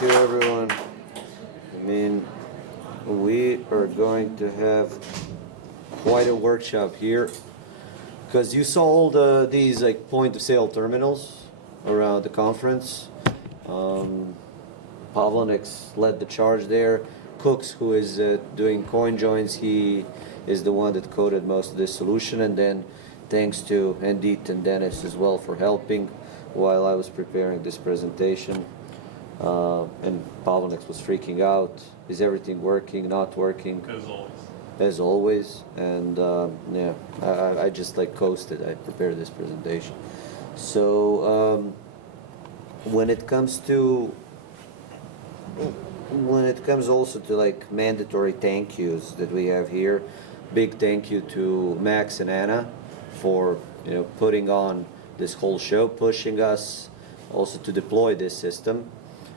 Thank you, everyone. I mean, we are going to have quite a workshop here because you saw all these like point of sale terminals around the conference. Pavlonik's led the charge there. Cooks, who is doing coin joins, he is the one that coded most of this solution, and then thanks to Andit and Dennis as well for helping while I was preparing this presentation. And Pavlonik was freaking out. Is everything working, not working? As always. As always. And yeah, I just like coasted. I prepared this presentation. So when it comes also to like mandatory thank yous that we have here, big thank you to Max and Anna for putting on this whole show, pushing us also to deploy this system,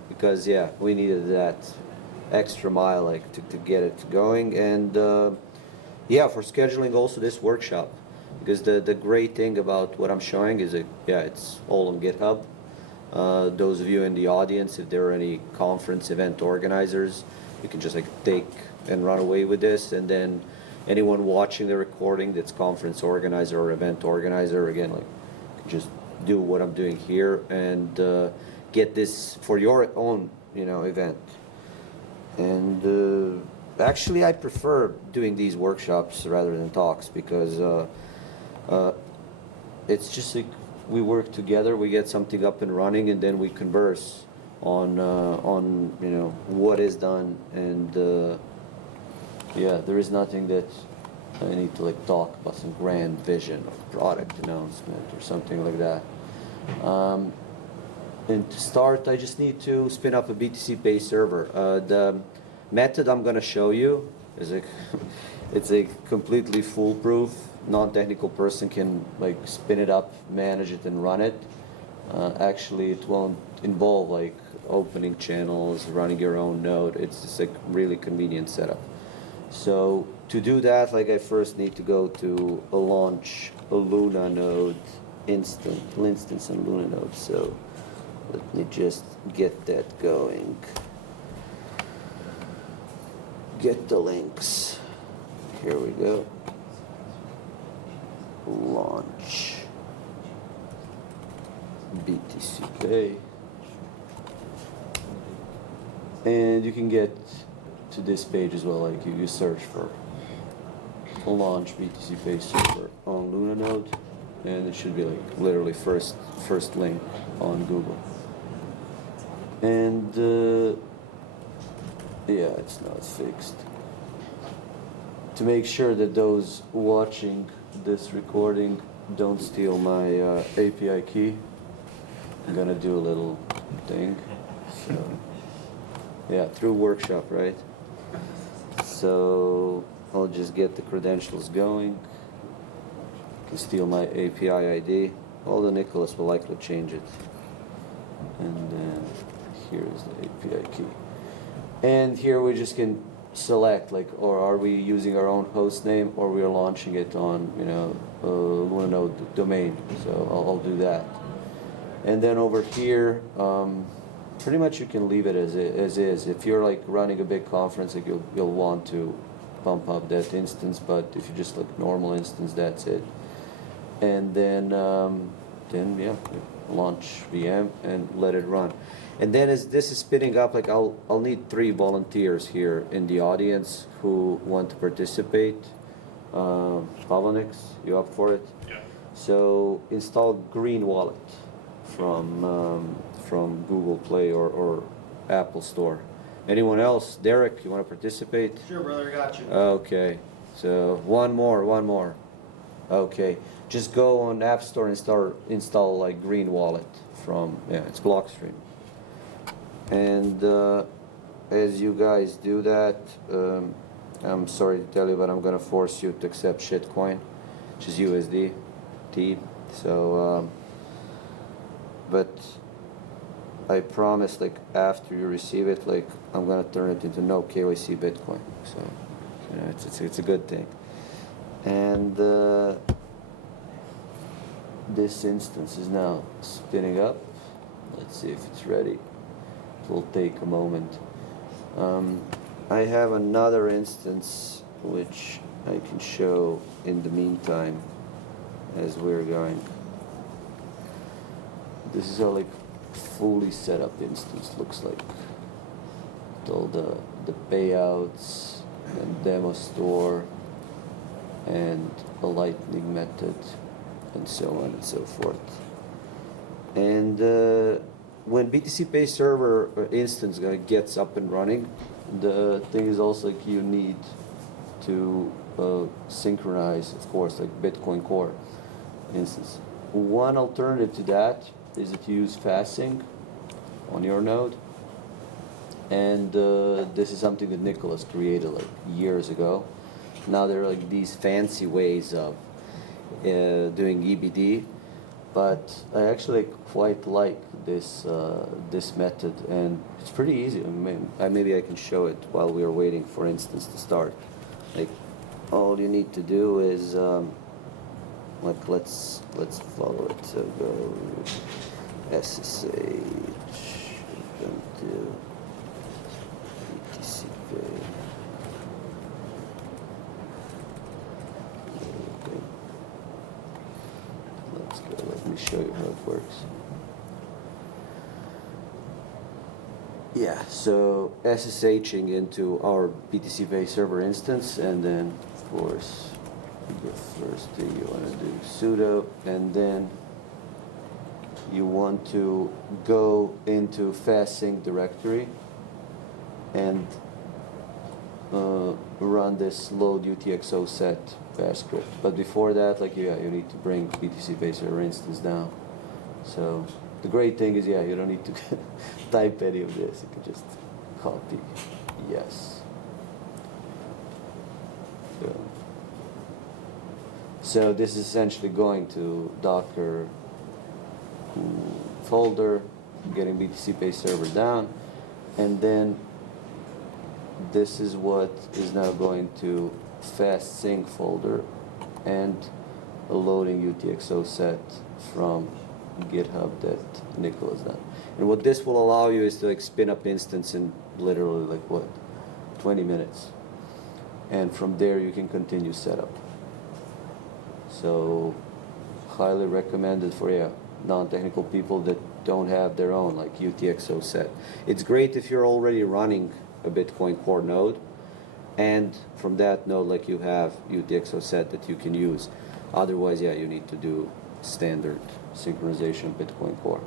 because yeah, we needed that extra mile like to get it going, and yeah, for scheduling also this workshop, because the great thing about what I'm showing is that yeah, it's all on GitHub. Those of you in the audience, if there are any conference event organizers, you can just like take and run away with this, and then anyone watching the recording that's conference organizer or event organizer, again, like just do what I'm doing here and get this for your own event. And actually I prefer doing these workshops rather than talks, because it's just like we work together, we get something up and running, and then we converse on what is done. And yeah, there is nothing that I need to like talk about some grand vision or product announcement or something like that. And to start, I just need to spin up a BTCPay server. The method I'm going to show you is it's a completely foolproof. Non-technical person can like spin it up, manage it, and run it. Actually, it won't involve like opening channels, running your own node. It's just like really convenient setup. So to do that, like I first need to go to launch a Luna node instance on Luna node. So let me just get that going. Get the links. Here we go. Launch BTCPay. And you can get to this page as well. Like you search for launch BTCPay Server on Luna node, and it should be like literally first link on Google. And yeah, it's not fixed. To make sure that those watching this recording don't steal my API key, I'm gonna do a little thing. So yeah, through workshop, right? So I'll just get the credentials going. You can steal my API ID. Although Nicholas will likely change it. And then here is the API key. And here we just can select like, or are we using our own host name, or we are launching it on Luna node domain. So I'll do that. And then over here, pretty much you can leave it as is. If you're like running a big conference, like you'll want to bump up that instance, but if you just like normal instance, that's it. And then yeah, launch VM and let it run. And then as this is spinning up, like I'll need 3 volunteers here in the audience who want to participate. Pavlonik, you up for it? Yeah. So install Green Wallet from Google Play or Apple Store. Anyone else? Derek, you want to participate? Sure, brother, got you. Okay, so one more. Okay, just go on App Store and install like Green Wallet from, yeah, it's Blockstream. And as you guys do that, I'm sorry to tell you, but I'm gonna force you to accept shitcoin, which is USDT. So, but I promise, like after you receive it, like I'm gonna turn it into no KYC Bitcoin. So, it's a good thing. And this instance is now spinning up. Let's see if it's ready. will take a moment. I have another instance which I can show in the meantime as we're going. This is a like fully set up instance looks like. With all the payouts and demo store and a lightning method and so on and so forth. And when BTCPay Server instance gets up and running, the thing is also like you need to synchronize, of course, like Bitcoin Core instance. One alternative to that is that you use fast sync on your node, and this is something that Nicholas created like years ago. Now there are like these fancy ways of doing EBD, but I actually quite like this this method, and it's pretty easy. Maybe I can show it while we are waiting for instance to start. Like all you need to do is like let's follow it. So go SSH, come to BTCPay. Let's go. Let me show you how it works. Yeah, so SSHing into our BTCPay server instance, and then of course the first thing you want to do sudo, and then you want to go into fastsync directory and run this load utxo set bash script. But before that, like you need to bring BTCPay server instance down. So the great thing is, you don't need to type any of this. You can just copy yes. So this is essentially going to Docker folder, getting BTCPay server down, and then this is what is now going to fast sync folder and a loading UTXO set from GitHub that Nicholas done. And what this will allow you is to like spin up instance in literally like what, 20 minutes. And from there you can continue setup. So highly recommended for non-technical people that don't have their own like UTXO set. It's great if you're already running a Bitcoin Core node, and from that node like you have UTXO set that you can use. Otherwise, you need to do standard synchronization of Bitcoin Core.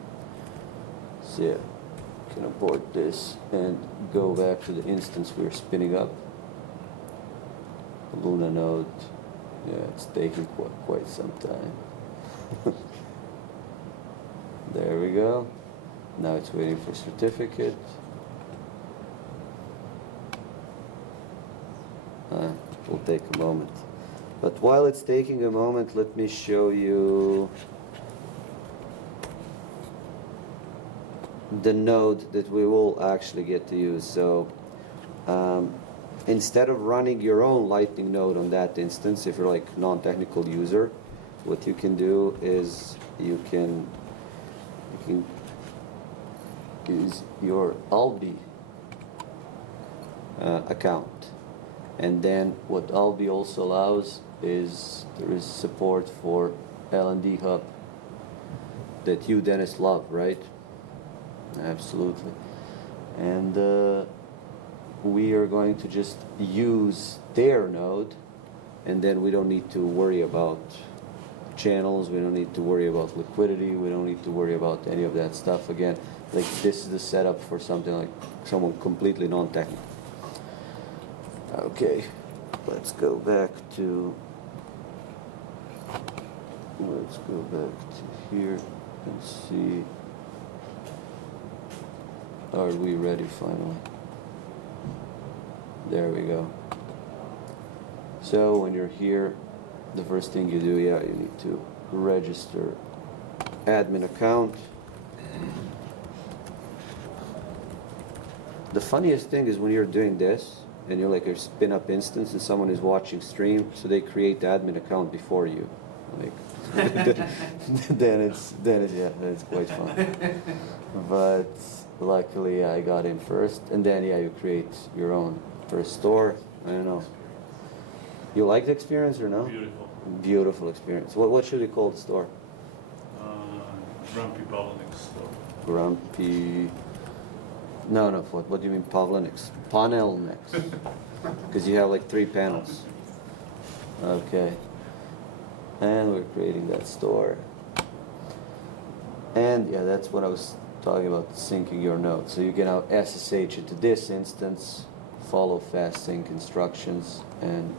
So you can abort this and go back to the instance we're spinning up. The Luna node, it's taking quite some time. There we go. Now it's waiting for certificate. Will take a moment. But while it's taking a moment, let me show you the node that we will actually get to use. So instead of running your own Lightning node on that instance, if you're like non-technical user, what you can do is you can use your Albi account. And then what Albi also allows is there is support for L&D Hub that you, Dennis, love, right? Absolutely. And we are going to just use their node, and then we don't need to worry about channels, we don't need to worry about liquidity, we don't need to worry about any of that stuff. Again, like this is the setup for something like someone completely non-technical. Okay, let's go back to here and see, are we ready finally? There we go. So when you're here, the first thing you do, you need to register admin account. The funniest thing is when you're doing this, and you're like a spin up instance and someone is watching stream, so they create the admin account before you. Like then it's quite fun. But luckily I got in first, and then yeah, you create your own first store. I don't know. You like the experience or no? Beautiful. Beautiful experience. What should we call the store? Grumpy Pavlovnik's store. Grumpy. No. What do you mean Pavlovnik's? Panelniks. Because you have like 3 panels. Okay. And we're creating that store. And yeah, that's what I was talking about, syncing your node. So you can now SSH into this instance, follow fast sync instructions, and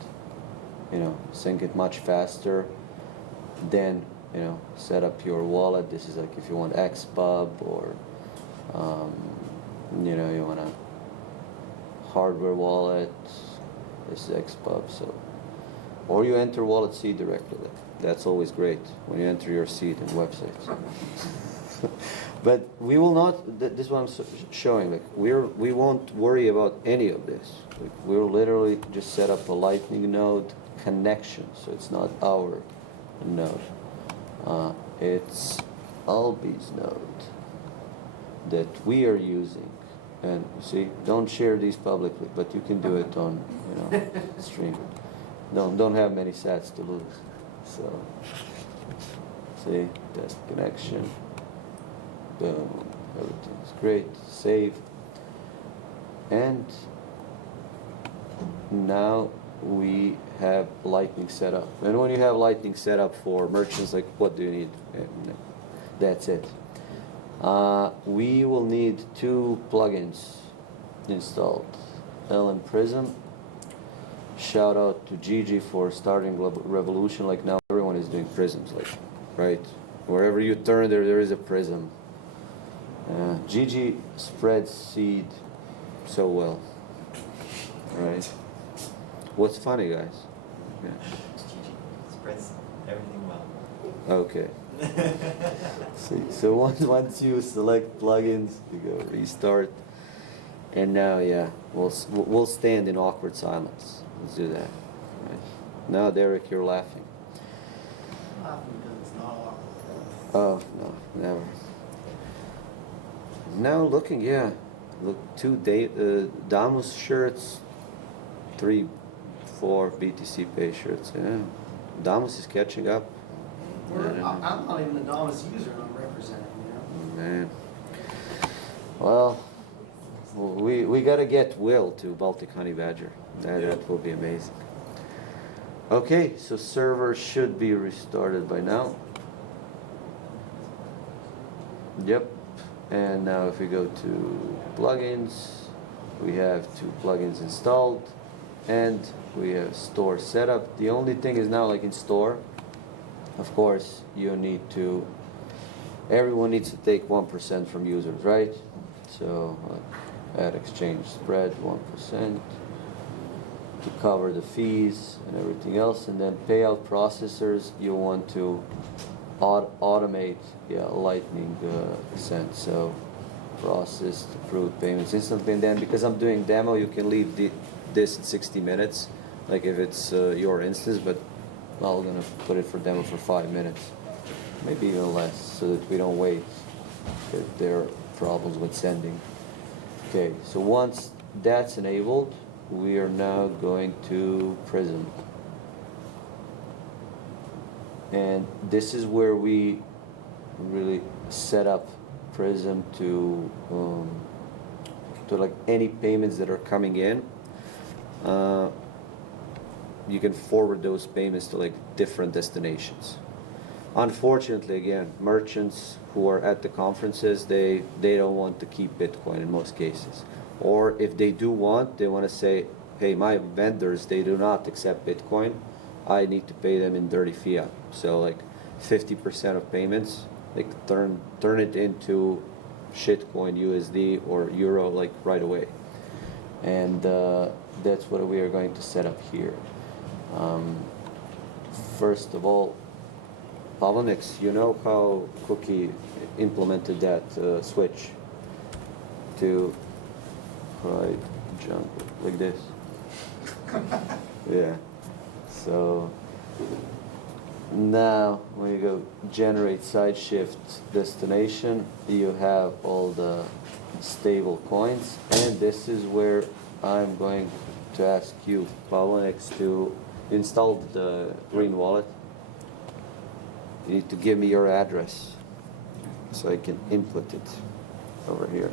sync it much faster. Then set up your wallet. This is like if you want XPub or you want a hardware wallet. This is XPub. So, or you enter wallet seed directly. That's always great when you enter your seed in websites. But we will not. This is what I'm showing. Like we won't worry about any of this. Like, we'll literally just set up a Lightning node connection. So it's not our node. It's Albi's node that we are using. And you see, don't share these publicly, but you can do it on stream. Don't have many sats to lose. So see, test connection. Boom, everything's great. Save. And now we have Lightning set up. And when you have Lightning set up for merchants, like what do you need? That's it. We will need 2 plugins installed. LN Prism. Shout out to Gigi for starting revolution. Like now everyone is doing prisms, like, right? Wherever you turn there is a prism. Gigi spreads seed so well, right? What's funny, guys? Yeah. Gigi spreads everything well. Okay. See, so once you select plugins, you go restart, and now yeah, we'll stand in awkward silence. Let's do that. Right. Now, Derek, you're laughing. I'm laughing because it's not awkward. Oh no, never. Now looking, yeah, look, 2 Damus shirts, 3, 4 BTCPay shirts. Yeah, Damus is catching up. I'm not even a Damus user, and I'm representing, Man. Well, we gotta get Will to Baltic Honey Badger. That will be amazing. Okay, so server should be restarted by now. Yep. And now if we go to plugins, we have 2 plugins installed, and we have store setup. The only thing is now, like in store, of course, everyone needs to take 1% from users, right? So add exchange spread 1% to cover the fees and everything else, and then payout processors, you want to automate Lightning send. So processed approved payments instantly, and then because I'm doing demo, you can leave this in 60 minutes, like if it's your instance, but I'm gonna put it for demo for 5 minutes, maybe even less, so that we don't wait if there are problems with sending. Okay, so once that's enabled, we are now going to Prism. And this is where we really set up Prism to like any payments that are coming in. You can forward those payments to like different destinations. Unfortunately, again, merchants who are at the conferences, they don't want to keep Bitcoin in most cases. Or if they do want, they want to say, hey, my vendors, they do not accept Bitcoin. I need to pay them in dirty fiat. So like 50% of payments, like turn it into shitcoin, USD, or euro, like right away. And that's what we are going to set up here. First of all, Pavlovniks, you know how Cookie implemented that switch to pride jungle, like this? Yeah. So now when you go generate side shift destination, you have all the stable coins, and this is where I'm going to ask you, Pavlonex, to install the green wallet. You need to give me your address so I can input it over here.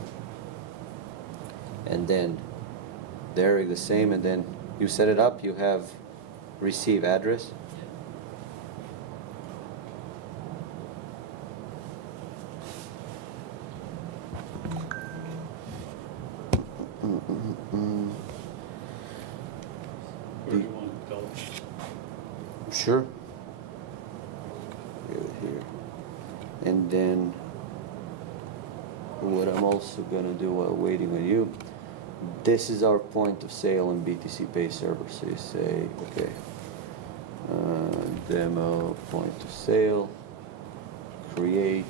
And then there the same, and then you set it up, you have receive address. Where do you want it, Bill? Sure. Give it here. And then what I'm also gonna do while waiting on you, this is our point of sale in BTCPay Server. So you say, okay, demo point of sale, create,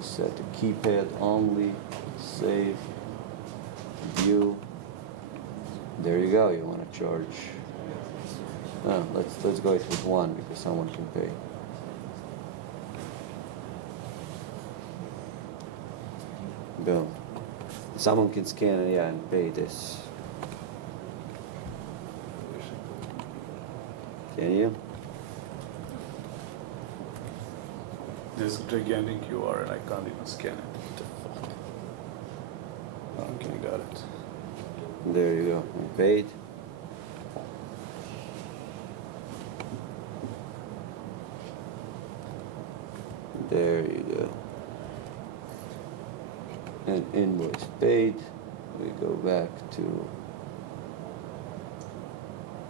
set the keypad only, save, view. There you go. You want to charge. Let's go with one because someone can pay. Boom. Someone can scan it, yeah, and pay this. Can you? There's a gigantic QR and I can't even scan it. What the fuck? Okay, got it. There you go. You paid. There you go. And invoice paid. We go back to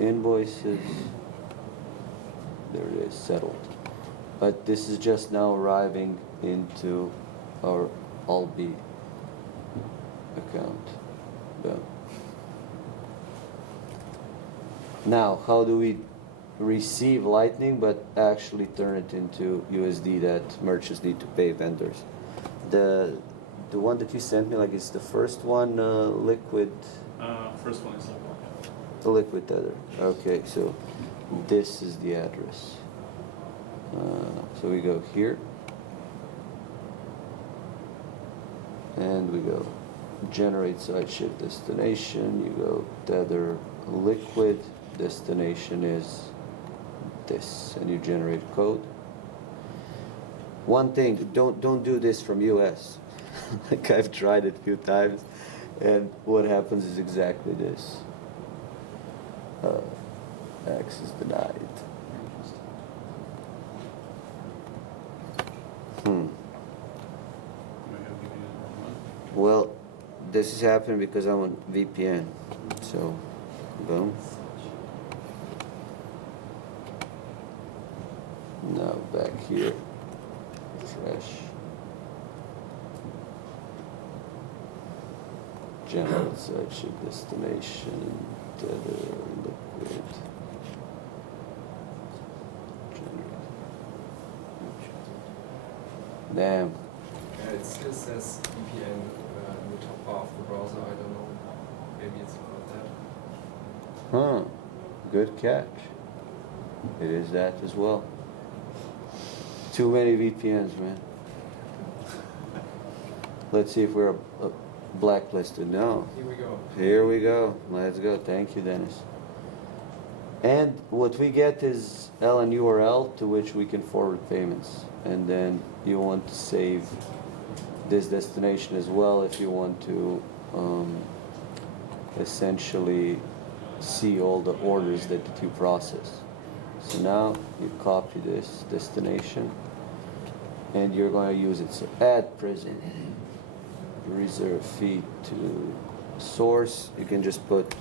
invoices. There it is, settled. But this is just now arriving into our Albi account. Boom. Now, how do we receive Lightning but actually turn it into USD that merchants need to pay vendors? The one that you sent me, like, is the first one liquid? First one is like The liquid tether. Okay, so this is the address. So we go here, and we go generate side shift destination. You go tether liquid. Destination is this, and you generate code. One thing, don't do this from US. Like, I've tried it a few times, and what happens is exactly this. Access denied. Well, this is happening because I'm on VPN. So, boom. Now back here, refresh. General side shift destination, tether liquid. Damn. Yeah, it still says VPN in the top bar of the browser. I don't know. Maybe it's about that. Huh. Good catch. It is that as well. Too many VPNs, man. Let's see if we're blacklisted. No. Here we go. Here we go. Let's go. Thank you, Dennis. And what we get is LN URL to which we can forward payments. And then you want to save this destination as well if you want to essentially see all the orders that you process. So now you copy this destination and you're going to use it. So add prison, reserve feed to source. You can just put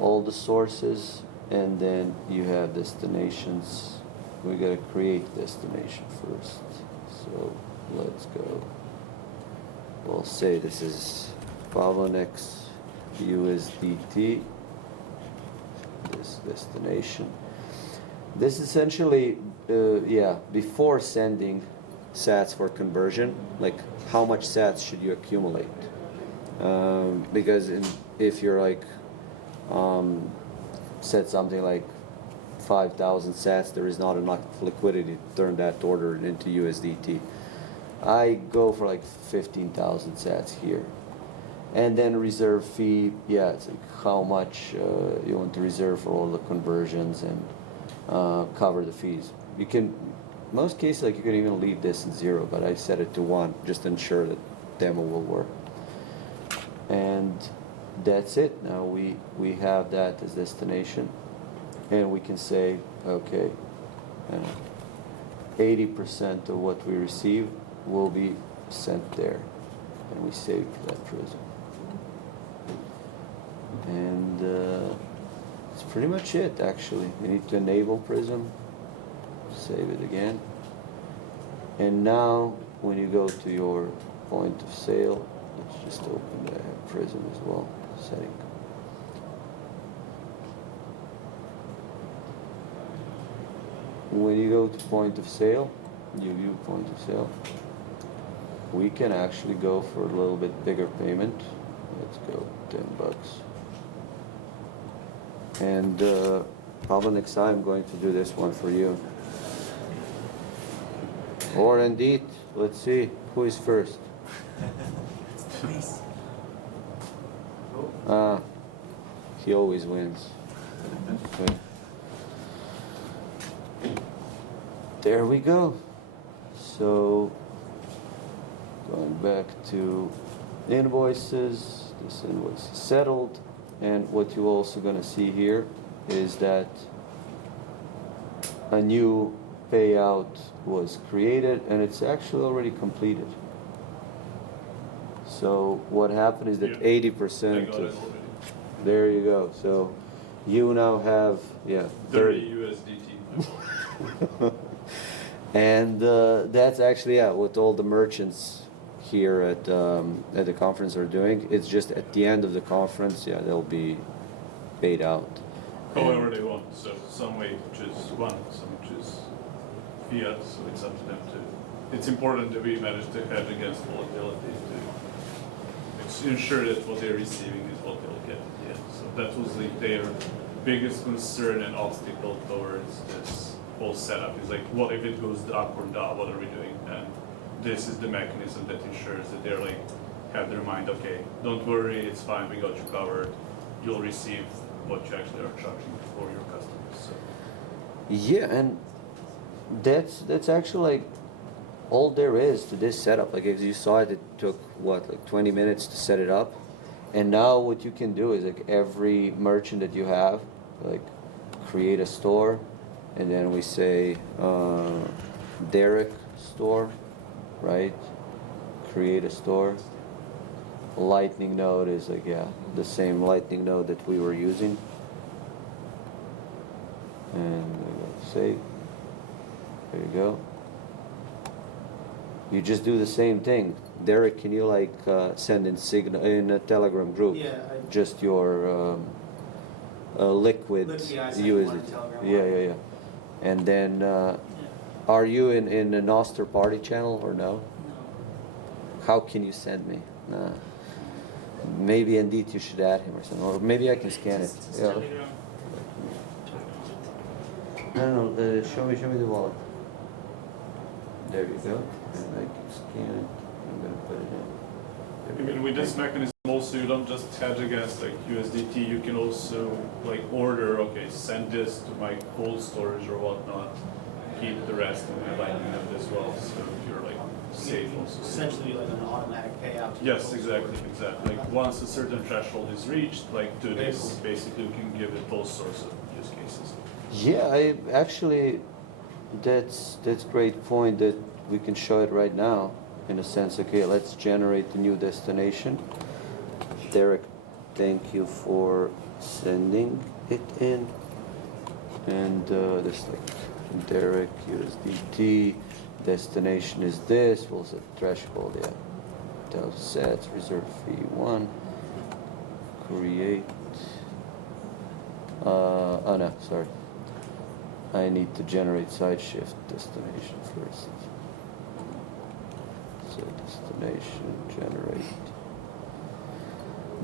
all the sources, and then you have destinations. We gotta create destination first. So let's go. We'll say this is Pavlonex USDT. This destination. This essentially, before sending sats for conversion, like how much sats should you accumulate? Because if you're like said something like 5,000 sats, there is not enough liquidity to turn that order into USDT. I go for like 15,000 sats here. And then reserve fee, yeah, it's like how much you want to reserve for all the conversions and cover the fees. You can, most cases, like you can even leave this at 0, but I set it to 1 just to ensure that demo will work. And that's it. Now we have that as destination, and we can say, okay, 80% of what we receive will be sent there, and we save that prism. And that's pretty much it, actually. You need to enable prism, save it again, and now when you go to your point of sale, let's just open the prism as well, setting. When you go to point of sale, you view point of sale, we can actually go for a little bit bigger payment. Let's go $10. And probably next time I'm going to do this one for you. Or indeed, let's see who is first. He always wins. Okay. There we go. So going back to invoices, this invoice is settled, and what you're also going to see here is that a new payout was created, and it's actually already completed. So what happened is that 80% of, there you go. So you now have 30 USDT. And that's actually what all the merchants here at the conference are doing. It's just at the end of the conference, they'll be paid out. However they want. So some way to choose one, some choose fiat. So it's up to them to. It's important that we manage to hedge against volatility to ensure that what they're receiving is what they'll get at the end. So that was their biggest concern and obstacle towards this whole setup. Is like, what if it goes up or down? What are we doing? And this is the mechanism that ensures that they're like, have their mind, okay, don't worry, it's fine, we got you covered. You'll receive what you actually are charging for your customers. So. Yeah, and that's actually like all there is to this setup. Like as you saw it took like 20 minutes to set it up. And now what you can do is like every merchant that you have, like create a store, and then we say Derek store, right? Create a store. Lightning node is like the same lightning node that we were using. And save. There you go. You just do the same thing. Derek, can you like send in signal in a Telegram group? Yeah. Just your liquid USDT. Yeah. And then, are you in an Oster party channel or no? No. How can you send me? Nah. Maybe indeed you should add him or something, or maybe I can scan it. Yeah. No. Show me the wallet. There you go. And I can scan it. I'm gonna put it in. I mean, with this mechanism also, you don't just hedge against like USDT. You can also like order, okay, send this to my cold storage or whatnot. Keep the rest in my Lightning node as well. So you're like safe also. Essentially like an automatic payout. Yes, exactly. Like once a certain threshold is reached, like to this, basically you can give it both sorts of use cases. Yeah, I actually, that's great point that we can show it right now. In a sense, okay, let's generate the new destination. Derek, thank you for sending it in. And this like Derek USDT destination is this. We'll set threshold, Tell sets reserve fee 1. Create. Oh no, sorry. I need to generate side shift destination first. So destination generate.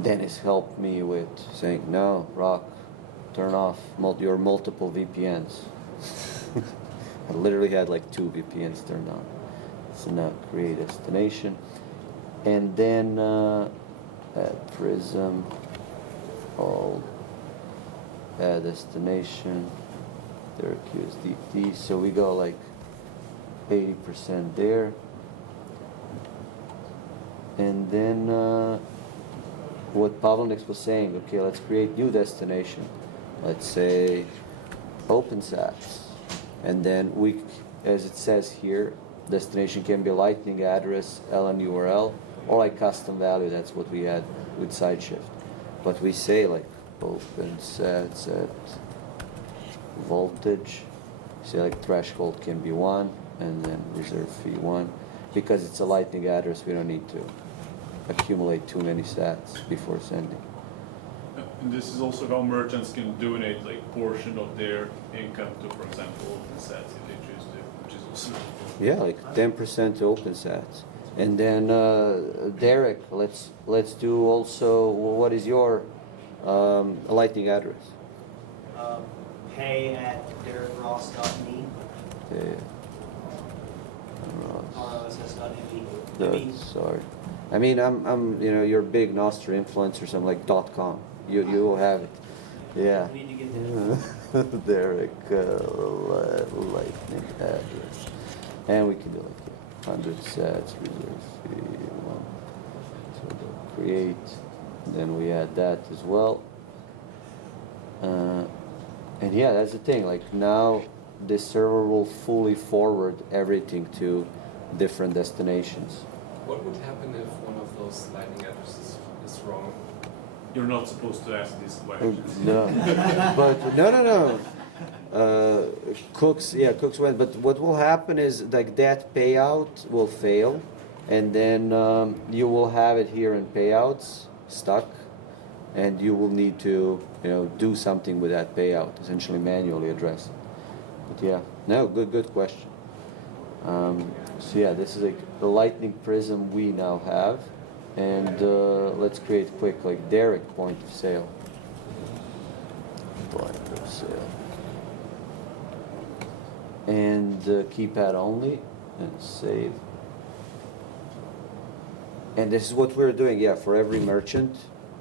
Dennis helped me with saying, no, Rock, turn off your multiple VPNs. I literally had like 2 VPNs turned on. So now create destination, and then add prism, all add destination, there QSDT. So we go like 80% there, and then what Pavlovnik was saying. Okay, let's create new destination. Let's say OpenSats, and then we, as it says here, destination can be lightning address, LN URL, or like custom value. That's what we had with SideShift. But we say like OpenSats at voltage. Say like threshold can be 1, and then reserve fee 1. Because it's a lightning address, we don't need to accumulate too many sats before sending. And this is also how merchants can donate like portion of their income to, for example, OpenSats if they choose to, which is also helpful. Yeah, like 10% to OpenSats. And then Derek, let's do also. What is your lightning address? Pay at derekross.me. Okay. ROSS.me. Sorry. I mean, I'm you're a big Nostr influencer, so I'm like .com. You will have it. Yeah. We need to get there. Derek, lightning address. And we can do like 100 sats, reserve fee 1. So we'll create, then we add that as well. And yeah, that's the thing. Like now, this server will fully forward everything to different destinations. What would happen if one of those lightning addresses is wrong? You're not supposed to ask these questions. No, but no. Cooks went. But what will happen is like that payout will fail, and then you will have it here in payouts stuck, and you will need to do something with that payout, essentially manually address it. But yeah, no, good question. So yeah, this is like the lightning prism we now have, and let's create quick like Derek point of sale. Point of sale. And keypad only, and save. And this is what we're doing, yeah, for every merchant,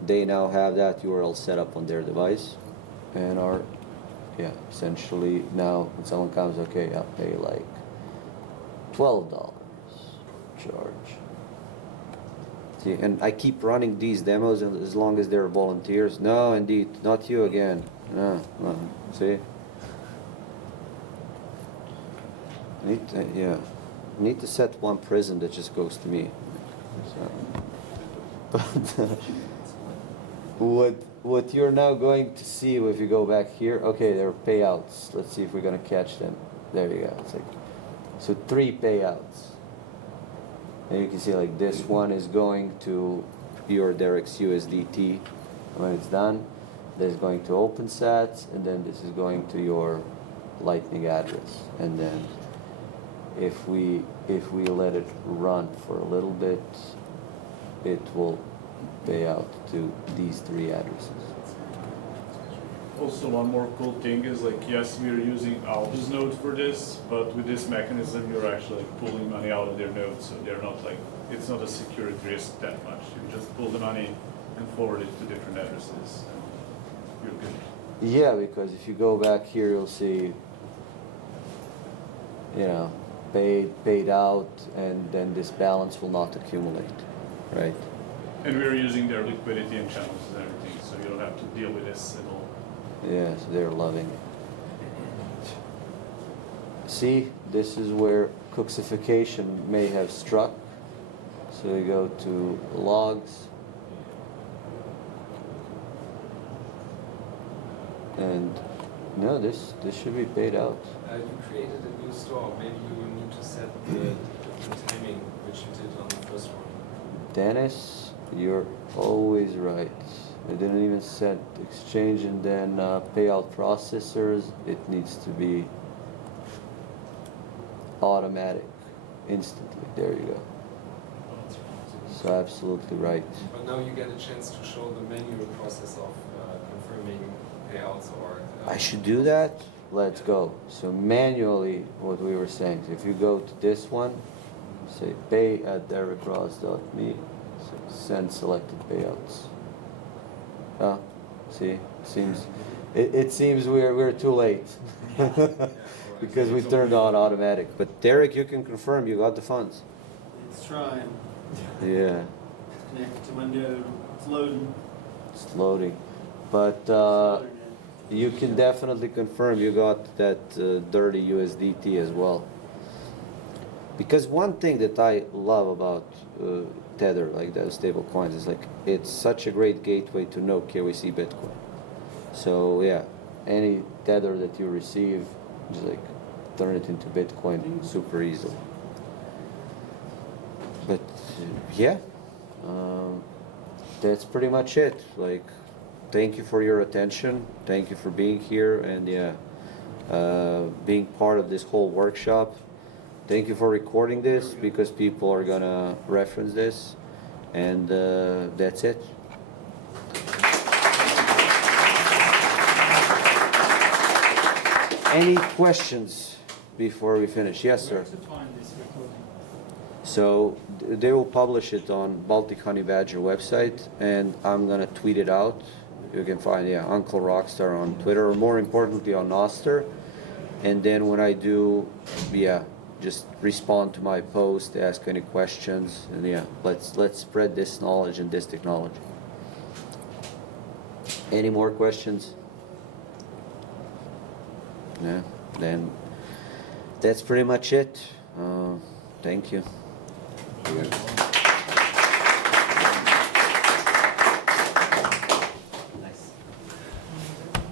they now have that URL set up on their device, and are, yeah, essentially now when someone comes, okay, I'll pay like $12 charge. See, and I keep running these demos, and as long as they're volunteers. No, indeed, not you again. No. See. I need to set one prism that just goes to me. So, but what you're now going to see if you go back here, okay, there are payouts. Let's see if we're gonna catch them. There you go. It's like, so 3 payouts. And you can see like this one is going to your Derek's USDT when it's done. This is going to OpenSats, and then this is going to your lightning address, and then if we let it run for a little bit, it will pay out to these 3 addresses. Also, one more cool thing is like, yes, we're using Alva's node for this, but with this mechanism, you're actually like pulling money out of their nodes, so they're not like, it's not a security risk that much. You just pull the money and forward it to different addresses, and you're good. Yeah, because if you go back here, you'll see, paid out, and then this balance will not accumulate, right? And we're using their liquidity and channels and everything, so you don't have to deal with this at all. Yeah, so they're loving it. See, this is where cooksification may have struck. So we go to logs, and no, this should be paid out. You created a new store. Maybe you will need to set the timing, which you did on the first one. Dennis, you're always right. I didn't even set exchange, and then payout processors. It needs to be automatic, instantly. There you go. So absolutely right. But now you get a chance to show the manual process of confirming payouts or... I should do that? Let's go. So manually, what we were saying, so if you go to this one, say pay at derekross.me, send selected payouts. Ah, see, it seems we're too late because we turned on automatic. But Derek, you can confirm you got the funds. It's trying. Yeah, It's connected to my node. It's loading. it's loading, but It's loading it. you can definitely confirm you got that dirty USDT as well. Because one thing that I love about Tether, like the stable coins, is like it's such a great gateway to no KYC Bitcoin. So yeah, any Tether that you receive, just like turn it into Bitcoin super easily. But yeah, that's pretty much it. Like, thank you for your attention. Thank you for being here and yeah, being part of this whole workshop. Thank you for recording this because people are gonna reference this, and that's it. Any questions before we finish? Yes, sir. Where to find this recording? So they will publish it on Baltic Honey Badger website, and I'm gonna tweet it out. You can find Uncle Rockstar on Twitter, or more importantly on Noster. And then when I do, just respond to my post, ask any questions, and let's spread this knowledge and this technology. Any more questions? Yeah, then that's pretty much it. Thank you. Okay.